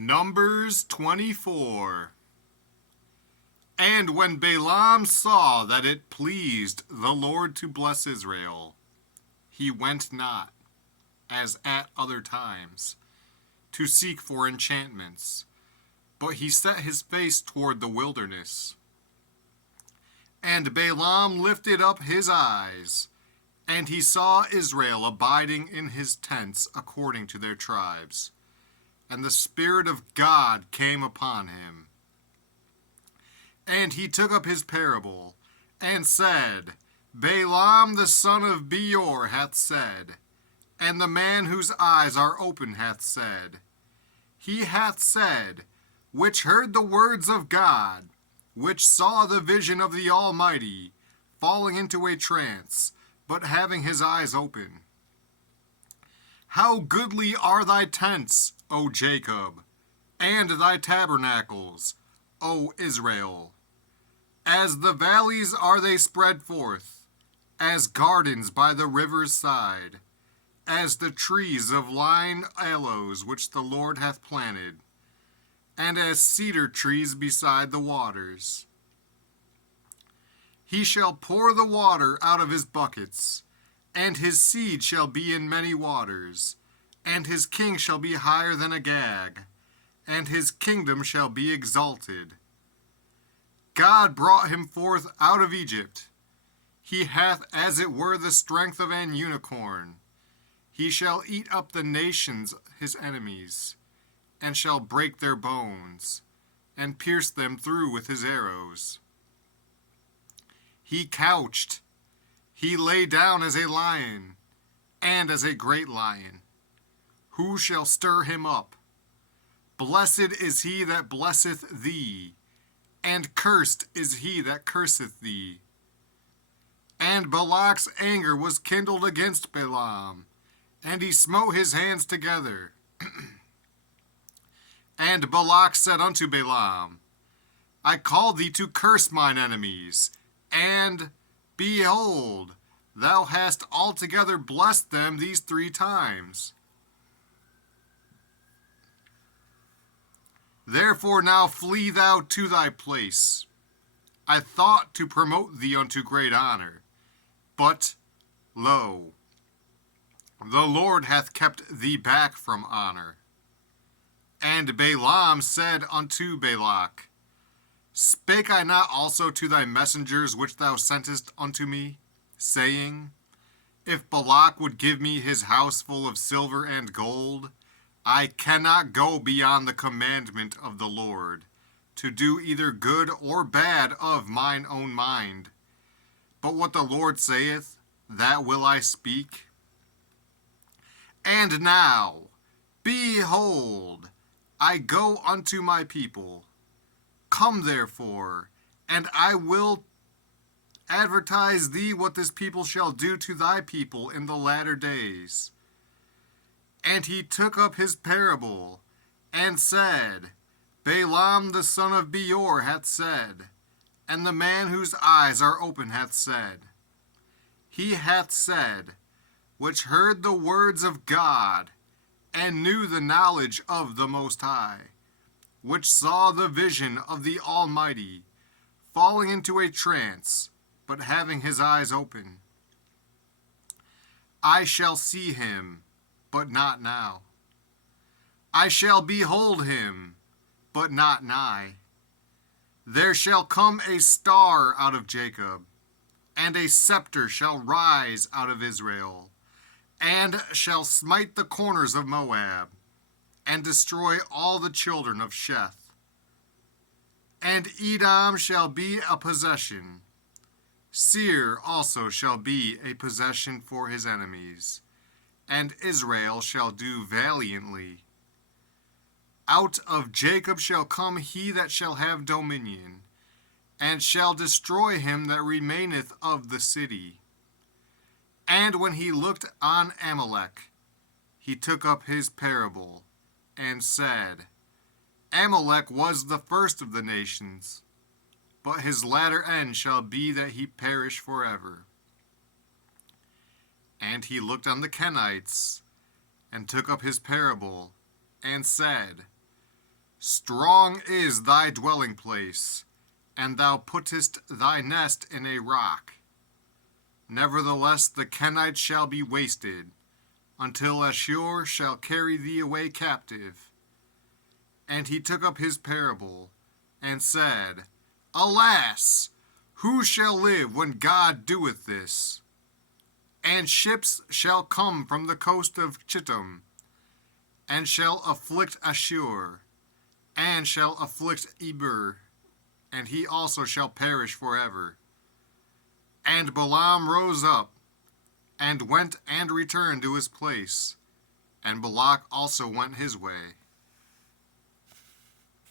Numbers 24. And when Balaam saw that it pleased the Lord to bless Israel, he went not, as at other times, to seek for enchantments, but he set his face toward the wilderness. And Balaam lifted up his eyes, and he saw Israel abiding in his tents according to their tribes. And the Spirit of God came upon him. And he took up his parable, and said, Balaam the son of Beor hath said, and the man whose eyes are open hath said, he hath said, which heard the words of God, which saw the vision of the Almighty, falling into a trance, but having his eyes open. How goodly are thy tents, O Jacob, and thy tabernacles, O Israel! As the valleys are they spread forth, as gardens by the river's side, as the trees of lign aloes which the Lord hath planted, and as cedar trees beside the waters. He shall pour the water out of his buckets, and his seed shall be in many waters, and his king shall be higher than Agag, and his kingdom shall be exalted. God brought him forth out of Egypt. He hath as it were the strength of an unicorn. He shall eat up the nations his enemies, and shall break their bones, and pierce them through with his arrows. He couched, he lay down as a lion, and as a great lion. Who shall stir him up? Blessed is he that blesseth thee, and cursed is he that curseth thee. And Balak's anger was kindled against Balaam, and he smote his hands together. And Balak said unto Balaam, I called thee to curse mine enemies, and, behold, thou hast altogether blessed them these 3 times. Therefore now flee thou to thy place. I thought to promote thee unto great honor, but, lo, the Lord hath kept thee back from honor. And Balaam said unto Balak, Spake I not also to thy messengers which thou sentest unto me, saying, If Balak would give me his house full of silver and gold, I cannot go beyond the commandment of the Lord, to do either good or bad of mine own mind. But what the Lord saith, that will I speak. And now, behold, I go unto my people. Come therefore, and I will advertise thee what this people shall do to thy people in the latter days. And he took up his parable, and said, Balaam the son of Beor hath said, and the man whose eyes are open hath said, he hath said, which heard the words of God, and knew the knowledge of the Most High, which saw the vision of the Almighty, falling into a trance, but having his eyes open. I shall see him, but not now. I shall behold him, but not nigh. There shall come a star out of Jacob, and a scepter shall rise out of Israel, and shall smite the corners of Moab, and destroy all the children of Sheth. And Edom shall be a possession. Seir also shall be a possession for his enemies, and Israel shall do valiantly. Out of Jacob shall come he that shall have dominion, and shall destroy him that remaineth of the city. And when he looked on Amalek, he took up his parable, and said, Amalek was the first of the nations, but his latter end shall be that he perish forever. And he looked on the Kenites, and took up his parable, and said, Strong is thy dwelling place, and thou puttest thy nest in a rock. Nevertheless the Kenites shall be wasted, until Ashur shall carry thee away captive. And he took up his parable, and said, Alas! Who shall live when God doeth this? And ships shall come from the coast of Chittim, and shall afflict Ashur, and shall afflict Eber, and he also shall perish forever. And Balaam rose up, and went and returned to his place, and Balak also went his way.